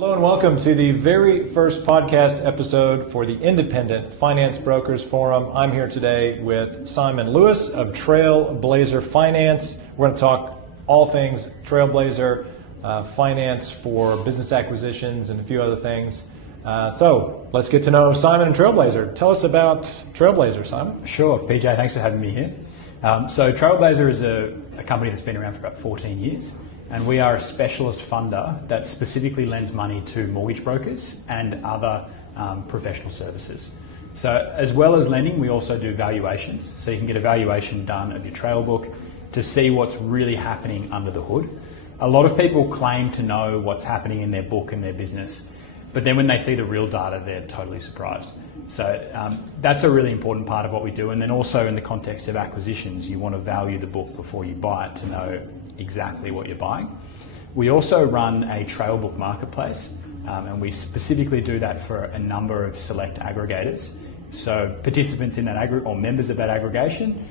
Hello and welcome to the very first podcast episode for the Independent Finance Brokers Forum. I'm here today with Simon Lewis of Trailblazer Finance. We're going to talk all things Trailblazer, finance for business acquisitions and a few other things. So let's get to know Simon and Trailblazer. Tell us about Trailblazer, Simon. Sure, PJ, thanks for having me here. So Trailblazer is a company that's been around for about 14 years. And we are a specialist funder that specifically lends money to mortgage brokers and other professional services. So as well as lending, we also do valuations. So you can get a valuation done of your trail book to see what's really happening under the hood. A lot of people claim to know what's happening in their book and their business, but then when they see the real data, they're totally surprised. So that's a really important part of what we do. And then also in the context of acquisitions, you want to value the book before you buy it to know exactly what you're buying. We also run a trail book marketplace, and we specifically do that for a number of select aggregators. So participants in that or members of that aggregation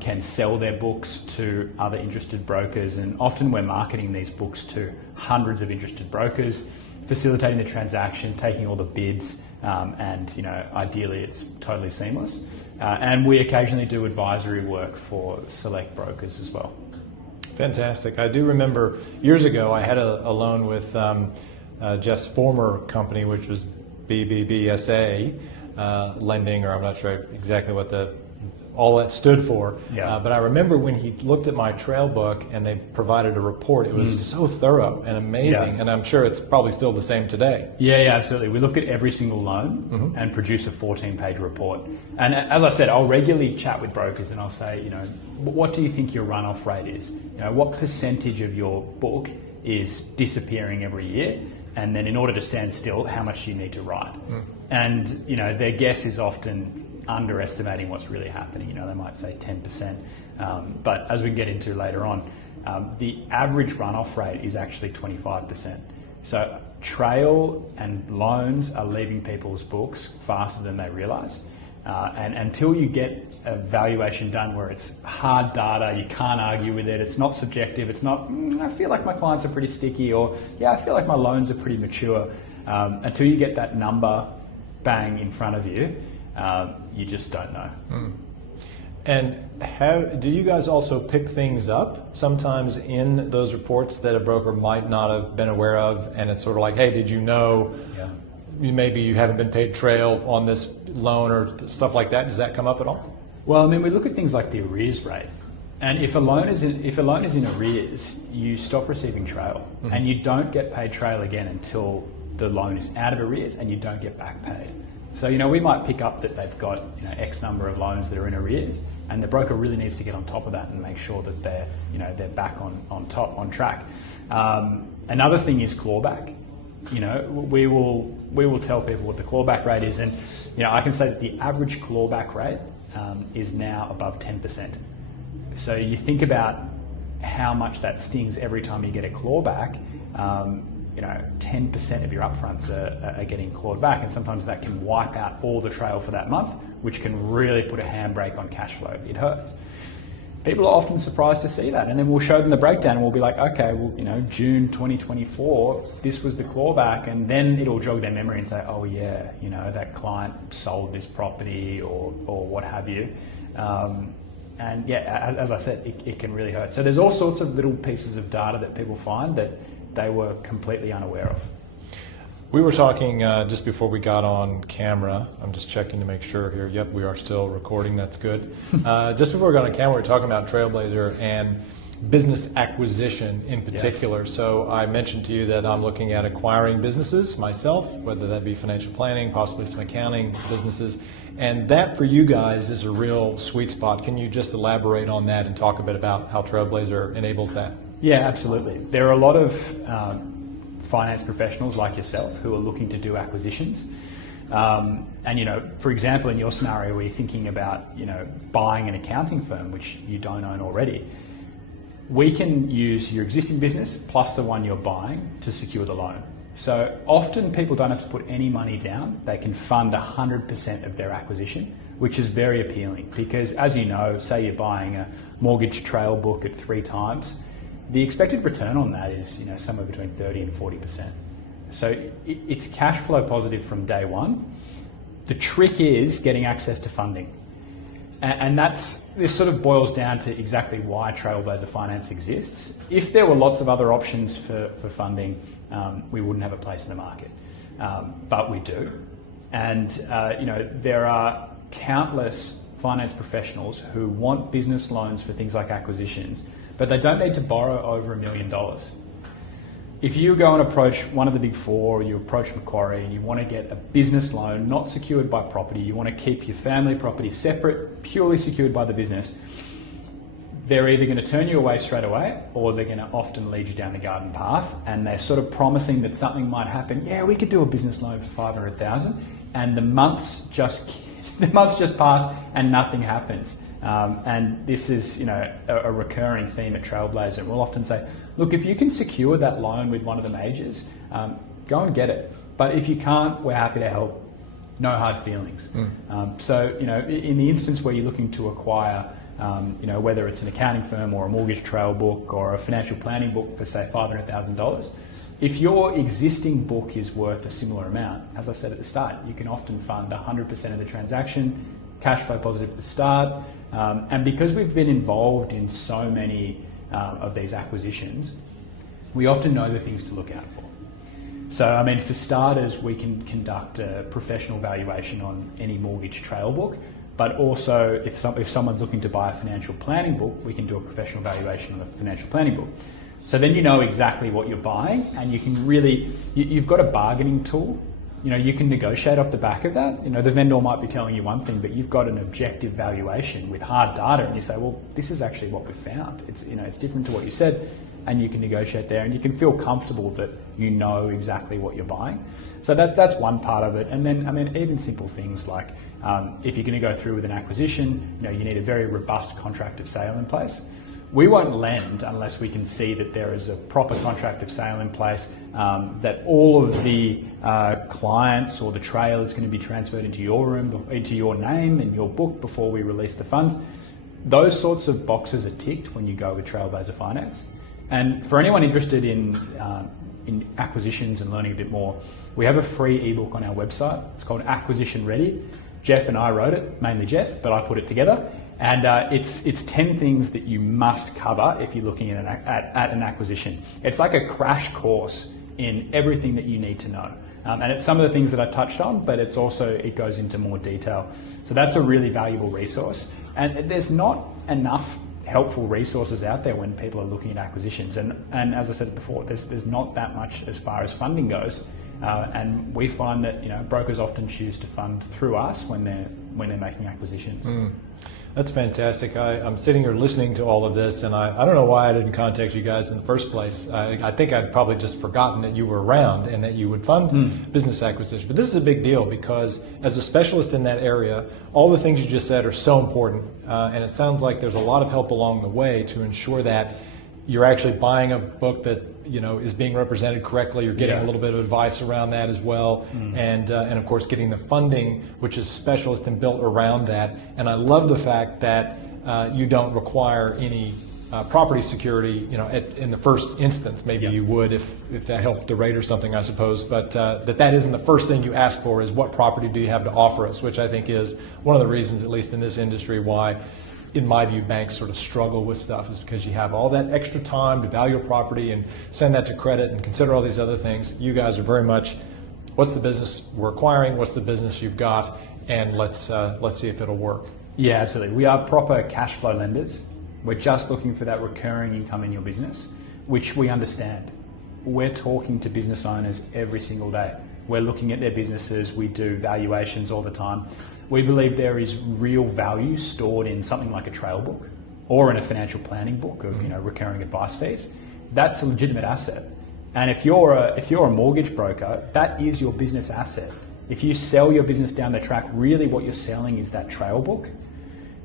can sell their books to other interested brokers, and often we're marketing these books to hundreds of interested brokers, facilitating the transaction, taking all the bids, and ideally it's totally seamless. And we occasionally do advisory work for select brokers as well. Fantastic. I do remember years ago I had a loan with Jeff's former company, which was BBBSA lending, or I'm not sure exactly what all that stood for. Yeah. But I remember when he looked at my trail book and they provided a report, it was so thorough and amazing. Yeah. And I'm sure it's probably still the same today. Yeah, absolutely. We look at every single loan and produce a 14-page report. And as I said, I'll regularly chat with brokers and I'll say, what do you think your runoff rate is? What percentage of your book is disappearing every year? And then in order to stand still, how much do you need to write? And, their guess is often underestimating what's really happening. They might say 10%. But as we get into later on, the average runoff rate is actually 25%. So trail and loans are leaving people's books faster than they realize. And until you get a valuation done where it's hard data, you can't argue with it, it's not subjective, it's not, I feel like my clients are pretty sticky, or yeah, I feel like my loans are pretty mature. Until you get that number bang in front of you, you just don't know. And do you guys also pick things up sometimes in those reports that a broker might not have been aware of, and it's sort of like, hey, did you know maybe you haven't been paid trail on this loan or stuff like that? Does that come up at all? Well, we look at things like the arrears rate. And if a loan is in arrears, you stop receiving trail, and you don't get paid trail again until the loan is out of arrears and you don't get back paid. So, we might pick up that they've got X number of loans that are in arrears, and the broker really needs to get on top of that and make sure that they're back on track. Another thing is clawback. We will tell people what the clawback rate is, and I can say that the average clawback rate is now above 10%. So you think about how much that stings every time you get a clawback. 10% of your upfronts are getting clawed back, and sometimes that can wipe out all the trail for that month, which can really put a handbrake on cash flow. It hurts. People are often surprised to see that, and then we'll show them the breakdown and we'll be like, okay, well, June 2024, this was the clawback, and then it'll jog their memory and say, oh yeah, that client sold this property or what have you. And yeah, as I said, it can really hurt. So there's all sorts of little pieces of data that people find that they were completely unaware of. We were talking just before we got on camera. I'm just checking to make sure here. Yep, we are still recording. That's good. Just before we got on camera, we were talking about Trailblazer and business acquisition in particular. Yeah. So I mentioned to you that I'm looking at acquiring businesses myself, whether that be financial planning, possibly some accounting businesses. And that for you guys is a real sweet spot. Can you just elaborate on that and talk a bit about how Trailblazer enables that? Yeah, absolutely. There are a lot of finance professionals like yourself who are looking to do acquisitions. And for example, in your scenario where you're thinking about buying an accounting firm which you don't own already, we can use your existing business plus the one you're buying to secure the loan. So often people don't have to put any money down. They can fund 100% of their acquisition, which is very appealing because, as you know, say you're buying a mortgage trail book at 3 times, the expected return on that is somewhere between 30 and 40%. So it's cash flow positive from day one. The trick is getting access to funding. And this sort of boils down to exactly why Trailblazer Finance exists. If there were lots of other options for funding, we wouldn't have a place in the market. But we do. And there are countless finance professionals who want business loans for things like acquisitions, but they don't need to borrow over $1 million. If you go and approach one of the big four, or you approach Macquarie and you want to get a business loan not secured by property, you want to keep your family property separate, purely secured by the business, they're either going to turn you away straight away, or they're going to often lead you down the garden path, and they're sort of promising that something might happen. Yeah, we could do a business loan for $500,000, and the months just pass and nothing happens. And this is, a recurring theme at Trailblazer. We'll often say, look, if you can secure that loan with one of the majors, go and get it. But if you can't, we're happy to help. No hard feelings. So, in the instance where you're looking to acquire, whether it's an accounting firm or a mortgage trail book or a financial planning book for, say, $500,000, if your existing book is worth a similar amount, as I said at the start, you can often fund 100% of the transaction, cash flow positive at the start. And because we've been involved in so many of these acquisitions, we often know the things to look out for. So, for starters, we can conduct a professional valuation on any mortgage trail book, but also if someone's looking to buy a financial planning book, we can do a professional valuation on the financial planning book. So then you know exactly what you're buying, and you can you've got a bargaining tool. You can negotiate off the back of that. The vendor might be telling you one thing, but you've got an objective valuation with hard data, and you say, well, this is actually what we found. It's different to what you said, and you can negotiate there, and you can feel comfortable that you know exactly what you're buying. So that's one part of it. And then, even simple things like if you're going to go through with an acquisition, you need a very robust contract of sale in place. We won't lend unless we can see that there is a proper contract of sale in place, that all of the clients or the trail is going to be transferred into your name and your book before we release the funds. Those sorts of boxes are ticked when you go with Trailblazer Finance. And for anyone interested in acquisitions and learning a bit more, we have a free ebook on our website. It's called Acquisition Ready. Jeff and I wrote it, mainly Jeff, but I put it together. And it's 10 things that you must cover if you're looking at an acquisition. It's like a crash course in everything that you need to know. And it's some of the things that I touched on, but it goes into more detail. So that's a really valuable resource. And there's not enough helpful resources out there when people are looking at acquisitions. And as I said before, there's not that much as far as funding goes. And we find that brokers often choose to fund through us when they're making acquisitions. That's fantastic. I'm sitting here listening to all of this, and I don't know why I didn't contact you guys in the first place. I think I'd probably just forgotten that you were around and that you would fund business acquisition. But this is a big deal because as a specialist in that area, all the things you just said are so important. And it sounds like there's a lot of help along the way to ensure that you're actually buying a book that is being represented correctly. You're getting a little bit of advice around that as well, and of course getting the funding, which is specialist and built around that. And I love the fact that you don't require any property security. In the first instance, maybe you would if that helped the rate or something, I suppose. But that isn't the first thing you ask for. Is what property do you have to offer us? Which I think is one of the reasons, at least in this industry, why, in my view, banks sort of struggle with stuff, is because you have all that extra time to value a property and send that to credit and consider all these other things. You guys are very much, what's the business we're acquiring, what's the business you've got, and let's see if it'll work. Yeah, absolutely. We are proper cash flow lenders. We're just looking for that recurring income in your business, which we understand. We're talking to business owners every single day. We're looking at their businesses. We do valuations all the time. We believe there is real value stored in something like a trail book or in a financial planning book of recurring advice fees. That's a legitimate asset. And if you're a mortgage broker, that is your business asset. If you sell your business down the track, really what you're selling is that trail book.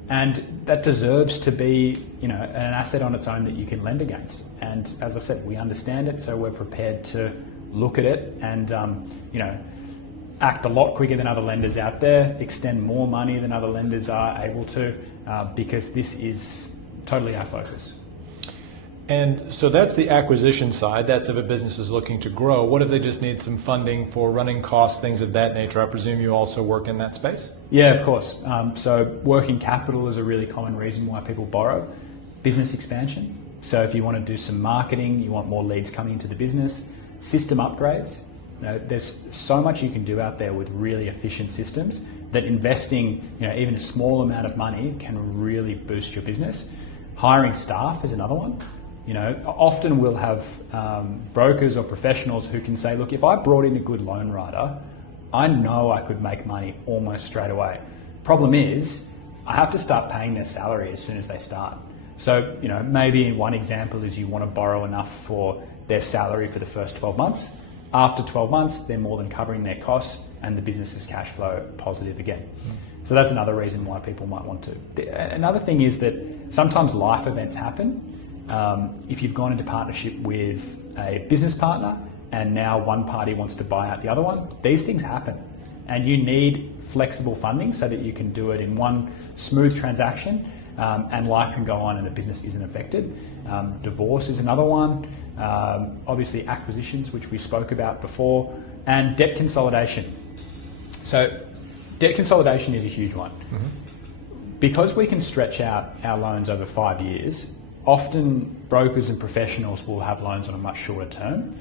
And that deserves to be an asset on its own that you can lend against. And as I said, we understand it, so we're prepared to look at it and act a lot quicker than other lenders out there, extend more money than other lenders are able to, because this is totally our focus. And so that's the acquisition side. That's if a business is looking to grow. What if they just need some funding for running costs, things of that nature? I presume you also work in that space? Yeah, of course. So working capital is a really common reason why people borrow. Business expansion. So if you want to do some marketing, you want more leads coming into the business. System upgrades. There's so much you can do out there with really efficient systems that investing, even a small amount of money can really boost your business. Hiring staff is another one. Often we'll have brokers or professionals who can say, look, if I brought in a good loan writer, I know I could make money almost straight away. Problem is, I have to start paying their salary as soon as they start. So, maybe one example is you want to borrow enough for their salary for the first 12 months. After 12 months, they're more than covering their costs and the business is cash flow positive again. So that's another reason why people might want to. Another thing is that sometimes life events happen. If you've gone into partnership with a business partner and now one party wants to buy out the other one, these things happen. And you need flexible funding so that you can do it in one smooth transaction and life can go on and the business isn't affected. Divorce is another one. Obviously acquisitions, which we spoke about before, and debt consolidation. So debt consolidation is a huge one. Because we can stretch out our loans over 5 years, often brokers and professionals will have loans on a much shorter term,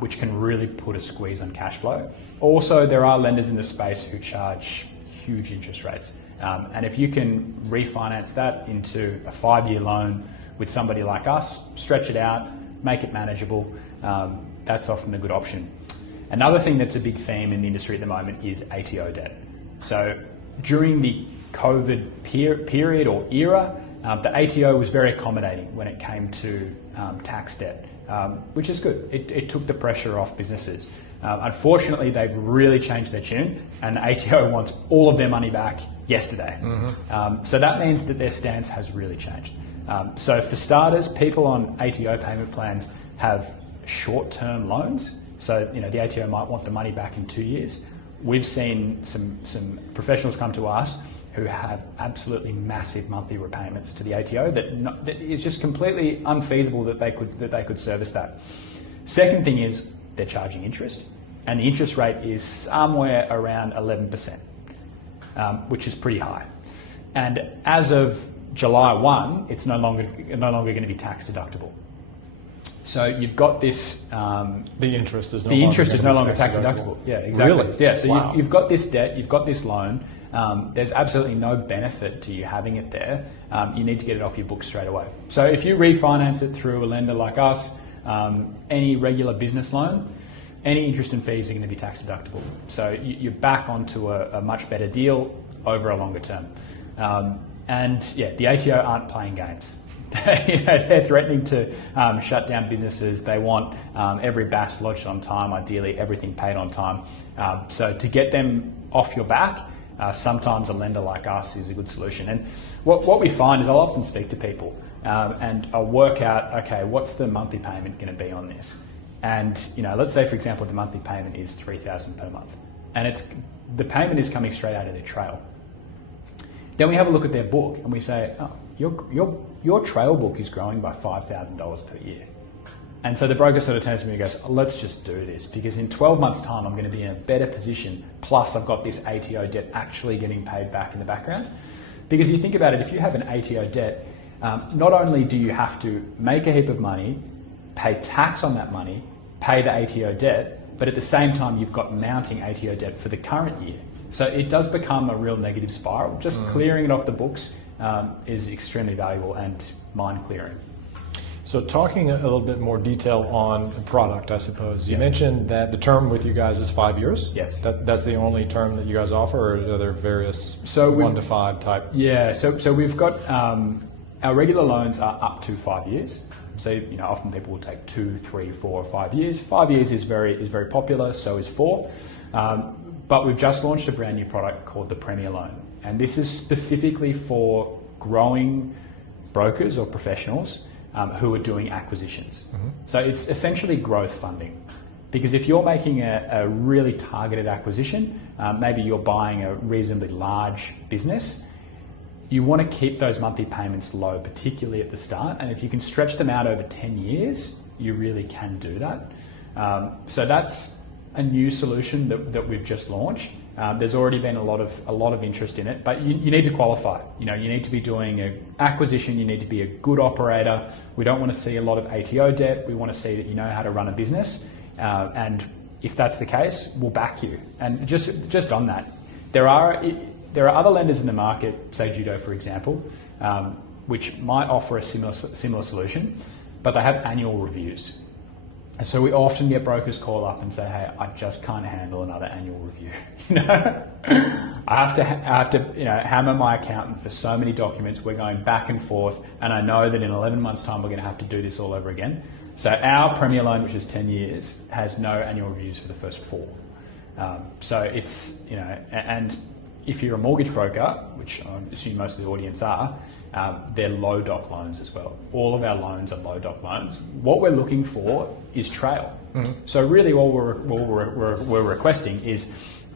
which can really put a squeeze on cash flow. Also, there are lenders in the space who charge huge interest rates. And if you can refinance that into a 5-year loan with somebody like us, stretch it out, make it manageable, that's often a good option. Another thing that's a big theme in the industry at the moment is ATO debt. So during the COVID period or era, the ATO was very accommodating when it came to tax debt, which is good. It took the pressure off businesses. Unfortunately, they've really changed their tune and the ATO wants all of their money back yesterday. So that means that their stance has really changed. So for starters, people on ATO payment plans have short-term loans. So the ATO might want the money back in 2 years. We've seen some professionals come to us who have absolutely massive monthly repayments to the ATO that is just completely unfeasible that they could service that. Second thing is they're charging interest, and the interest rate is somewhere around 11%, which is pretty high. And as of July 1, it's no longer going to be tax deductible. So you've got this. The interest is no longer tax deductible. Yeah, exactly. Really? Yeah. So wow. you've got this debt, you've got this loan. There's absolutely no benefit to you having it there. You need to get it off your books straight away. So if you refinance it through a lender like us, any regular business loan, any interest and fees are going to be tax deductible. So you're back onto a much better deal over a longer term. And yeah, the ATO aren't playing games. They're threatening to shut down businesses. They want every BAS lodged on time, ideally everything paid on time. So to get them off your back, sometimes a lender like us is a good solution. And what we find is I'll often speak to people and I'll work out, okay, what's the monthly payment going to be on this? And let's say, for example, the monthly payment is $3,000 per month, and the payment is coming straight out of their trail. Then we have a look at their book and we say, oh, your trail book is growing by $5,000 per year. And so the broker sort of turns to me and goes, let's just do this, because in 12 months' time, I'm going to be in a better position. Plus, I've got this ATO debt actually getting paid back in the background. Because you think about it, if you have an ATO debt, not only do you have to make a heap of money, pay tax on that money, pay the ATO debt, but at the same time, you've got mounting ATO debt for the current year. So it does become a real negative spiral. Just clearing it off the books is extremely valuable and mind clearing. So talking a little bit more detail on product, I suppose. You mentioned that the term with you guys is 5 years. Yes. That's the only term that you guys offer, or are there various 1 to 5 type? Yeah, so we've got, our regular loans are up to 5 years. So often people will take 2, 3, 4, or 5 years. 5 years is very popular, so is 4. But we've just launched a brand new product called the Premier Loan. And this is specifically for growing brokers or professionals who are doing acquisitions. So it's essentially growth funding. Because if you're making a really targeted acquisition, maybe you're buying a reasonably large business, you want to keep those monthly payments low, particularly at the start. And if you can stretch them out over 10 years, you really can do that. So that's a new solution that we've just launched. There's already been a lot of interest in it, but you need to qualify. You need to be doing an acquisition. You need to be a good operator. We don't want to see a lot of ATO debt. We want to see that you know how to run a business. And if that's the case, we'll back you. And just on that, there are other lenders in the market, say Judo, for example, which might offer a similar solution, but they have annual reviews. And so we often get brokers call up and say, "Hey, I just can't handle another annual review. I have to hammer my accountant for so many documents. We're going back and forth, and I know that in 11 months' time we're going to have to do this all over again." So our Premier loan, which is 10 years, has no annual reviews for the first 4. So it's and if you're a mortgage broker, which I assume most of the audience are, they're low doc loans as well. All of our loans are low doc loans. What we're looking for is trail. Mm-hmm. So really all we're requesting is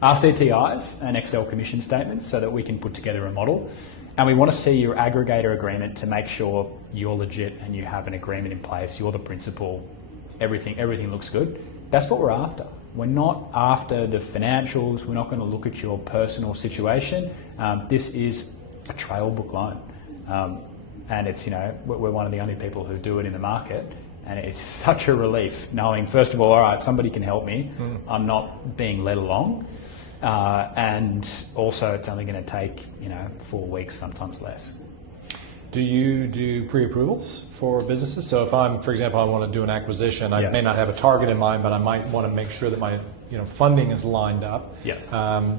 RCTIs and Excel commission statements so that we can put together a model. And we want to see your aggregator agreement to make sure you're legit and you have an agreement in place, you're the principal, everything looks good. That's what we're after. We're not after the financials. We're not going to look at your personal situation. This is a trail book loan. And it's, we're one of the only people who do it in the market. And it's such a relief knowing, first of all right, somebody can help me. I'm not being led along. And also it's only going to take, 4 weeks, sometimes less. Do you do pre-approvals for businesses? So if I'm, for example, I want to do an acquisition, I may not have a target in mind, but I might want to make sure that my funding is lined up,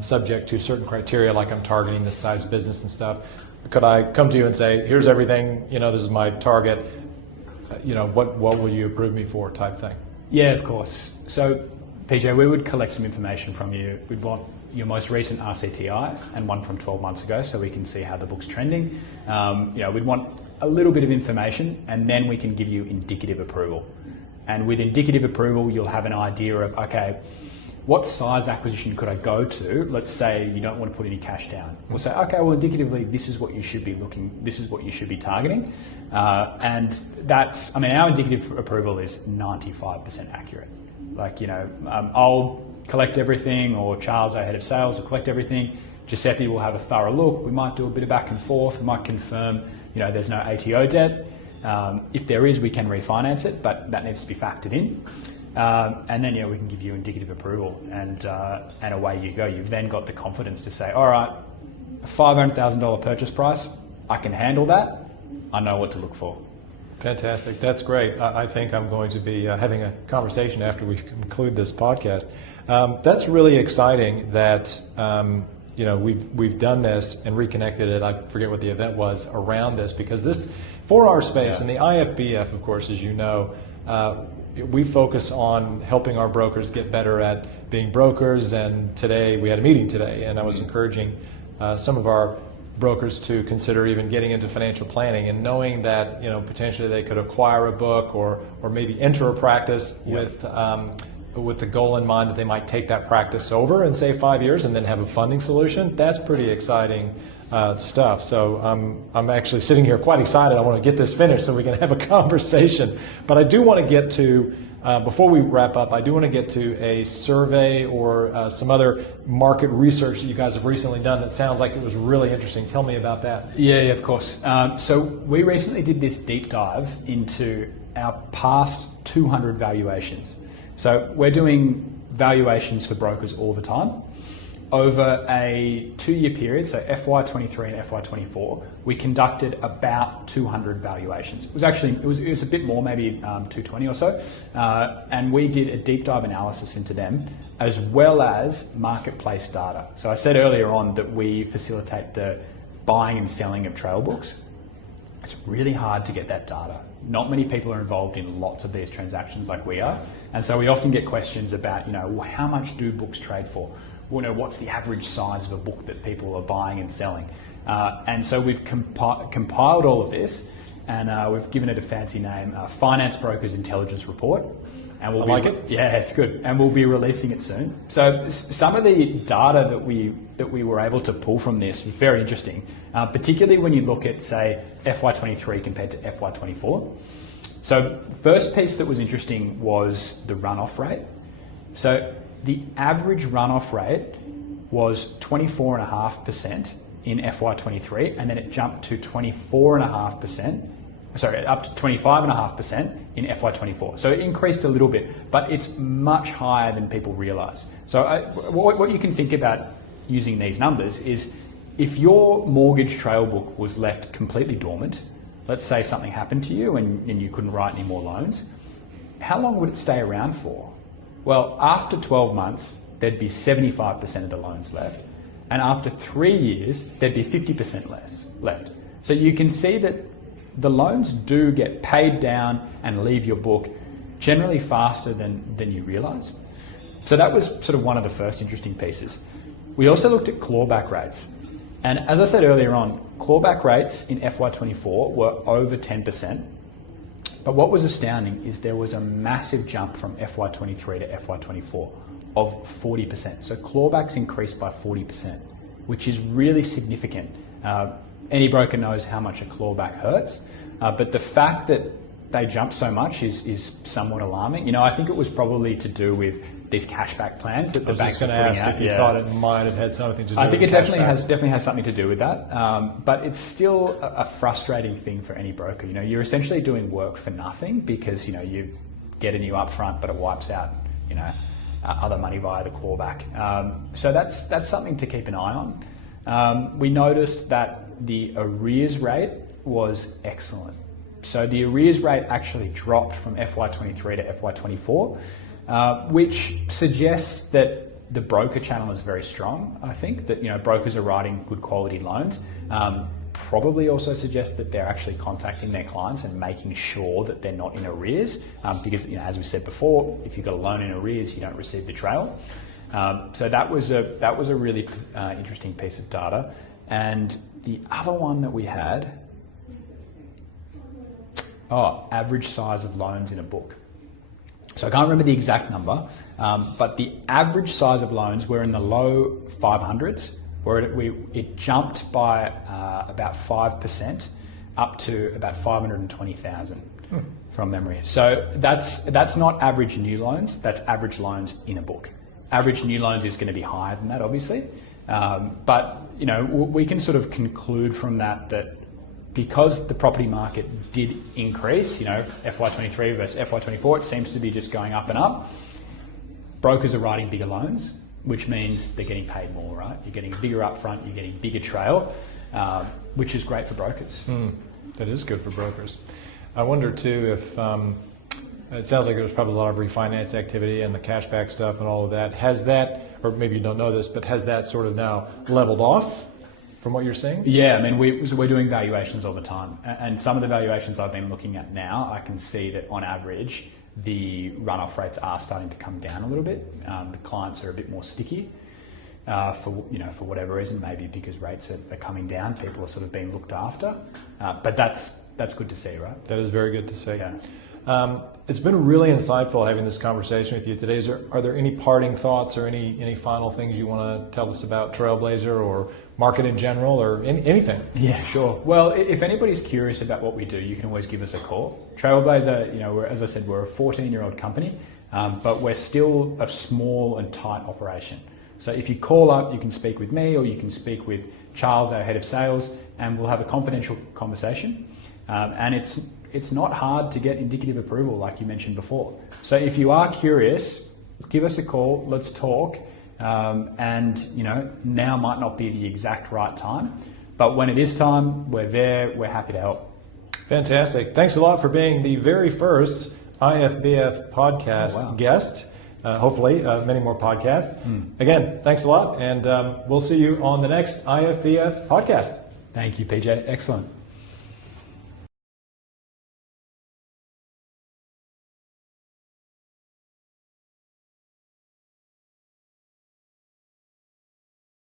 subject to certain criteria, like I'm targeting this size business and stuff. Could I come to you and say, here's everything, this is my target, what will you approve me for type thing? Yeah, of course. So PJ, we would collect some information from you. We'd want your most recent RCTI and one from 12 months ago so we can see how the book's trending. We'd want a little bit of information and then we can give you indicative approval. And with indicative approval, you'll have an idea of, okay, what size acquisition could I go to? Let's say you don't want to put any cash down. We'll say, okay, well, indicatively, this is what you should be this is what you should be targeting. And that's, our indicative approval is 95% accurate. I'll collect everything, or Charles, our head of sales, will collect everything. Giuseppe will have a thorough look. We might do a bit of back and forth. We might confirm, there's no ATO debt. If there is, we can refinance it, but that needs to be factored in. And then, we can give you indicative approval and away you go. You've then got the confidence to say, all right, a $500,000 purchase price, I can handle that. I know what to look for. Fantastic. That's great. I think I'm going to be having a conversation after we conclude this podcast. That's really exciting that, we've done this and reconnected it. I forget what the event was around this, because this 4R space and the IFBF, of course, as you know, we focus on helping our brokers get better at being brokers. And today, we had a meeting today, and I was encouraging some of our brokers to consider even getting into financial planning, and knowing that potentially they could acquire a book or maybe enter a practice with the goal in mind that they might take that practice over in, say, 5 years and then have a funding solution. That's pretty exciting stuff. So I'm actually sitting here quite excited. I want to get this finished so we can have a conversation. But I do want to get to, before we wrap up, I do want to get to a survey or some other market research that you guys have recently done that sounds like it was really interesting. Tell me about that. Yeah, of course. So we recently did this deep dive into our past 200 valuations. So we're doing valuations for brokers all the time. Over a 2-year period, so FY23 and FY24, we conducted about 200 valuations. It was a bit more, maybe 220 or so. And we did a deep dive analysis into them, as well as marketplace data. So I said earlier on that we facilitate the buying and selling of trail books. It's really hard to get that data. Not many people are involved in lots of these transactions like we are. And so we often get questions about, how much do books trade for? What's the average size of a book that people are buying and selling? And so we've compiled all of this, and we've given it a fancy name, Finance Brokers Intelligence Report. And we'll I like it. Yeah, it's good. And we'll be releasing it soon. So some of the data that we were able to pull from this was very interesting, particularly when you look at, say, FY23 compared to FY24. So first piece that was interesting was the runoff rate. So the average runoff rate was 24.5% in FY23, and then it jumped to 24.5%. Up to 25.5% in FY24. So it increased a little bit, but it's much higher than people realise. So what you can think about using these numbers is if your mortgage trail book was left completely dormant, let's say something happened to you and you couldn't write any more loans, how long would it stay around for? Well, after 12 months, there'd be 75% of the loans left. And after 3 years, there'd be 50% less left. So you can see that the loans do get paid down and leave your book generally faster than you realise. So that was sort of one of the first interesting pieces. We also looked at clawback rates. And as I said earlier on, clawback rates in FY24 were over 10%. But what was astounding is there was a massive jump from FY23 to FY24 of 40%. So clawbacks increased by 40%, which is really significant. Any broker knows how much a clawback hurts, but the fact that they jump so much is somewhat alarming. I think it was probably to do with these cashback plans that the banks are putting out. I was just going to ask if you thought it might have had something to do with it. I think it definitely has something to do with that, but it's still a frustrating thing for any broker. You're essentially doing work for nothing because you get a new upfront, but it wipes out other money via the clawback. So that's something to keep an eye on. We noticed that the arrears rate was excellent. So the arrears rate actually dropped from FY23 to FY24, which suggests that the broker channel is very strong. I think that brokers are writing good quality loans. Probably also suggests that they're actually contacting their clients and making sure that they're not in arrears, because as we said before, if you've got a loan in arrears, you don't receive the trail. So that was a really interesting piece of data. And the other one that we had, average size of loans in a book. So I can't remember the exact number, but the average size of loans were in the low 500s, where it jumped by about 5% up to about 520,000 from memory. So that's not average new loans, that's average loans in a book. Average new loans is going to be higher than that, obviously. But we can sort of conclude from that because the property market did increase, FY23 versus FY24, it seems to be just going up and up. Brokers are writing bigger loans, which means they're getting paid more, right? You're getting a bigger upfront, you're getting bigger trail, which is great for brokers. That is good for brokers. I wonder too if it sounds like there's probably a lot of refinance activity and the cashback stuff and all of that. Has that, or maybe you don't know this, but has that sort of now leveled off from what you're seeing? Yeah, I mean, we're doing valuations all the time. And some of the valuations I've been looking at now, I can see that on average, the runoff rates are starting to come down a little bit. The clients are a bit more sticky for whatever reason, maybe because rates are coming down. People are sort of being looked after. But that's good to see, right? That is very good to see. Yeah. It's been really insightful having this conversation with you today. Are there any parting thoughts or any final things you want to tell us about Trailblazer or market in general or anything? Yeah, sure. Well, if anybody's curious about what we do, you can always give us a call. Trailblazer, as I said, we're a 14-year-old company, but we're still a small and tight operation. So if you call up, you can speak with me or you can speak with Charles, our head of sales, and we'll have a confidential conversation. And it's not hard to get indicative approval, like you mentioned before. So if you are curious, give us a call, let's talk. And now might not be the exact right time, but when it is time, we're there, we're happy to help. Fantastic. Thanks a lot for being the very first IFBF podcast guest. Hopefully many more podcasts. Again, thanks a lot, and we'll see you on the next IFBF podcast. Thank you, PJ. Excellent.